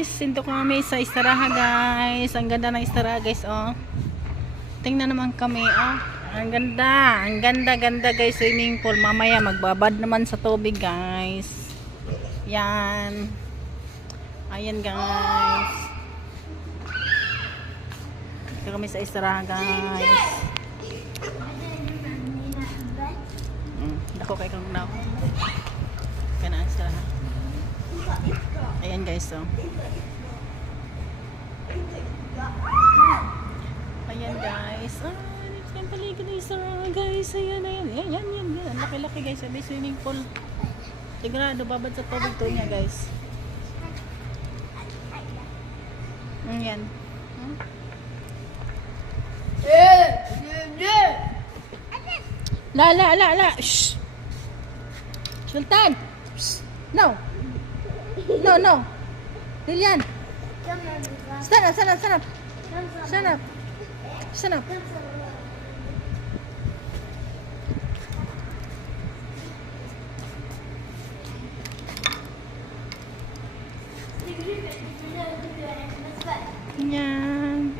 guys, sinto ko kami sa istaraha guys. Ang ganda ng istaraha guys, oh. Tingnan naman kami, oh. Ang ganda guys, swimming pool. Mamaya magbabad naman sa tubig guys. Yan. Ayan guys. Dito kami sa istaraha guys. Dako kay kang na. Kana istaraha. Ayan guys, oh. Ayan guys. Dito yung paligid ng istaraha guys. Ayan. Laki-laki guys. May swimming pool. Tignan, babad sa tubig to niya guys. Ayan. La. Shh. Sultan. Shh. No. Lilian. Stand up. Yan.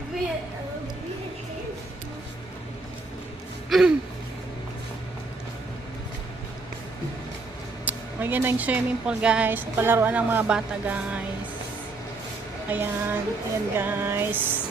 Ayan ang swimming pool guys. Palaruan ng mga bata guys. Ayan guys.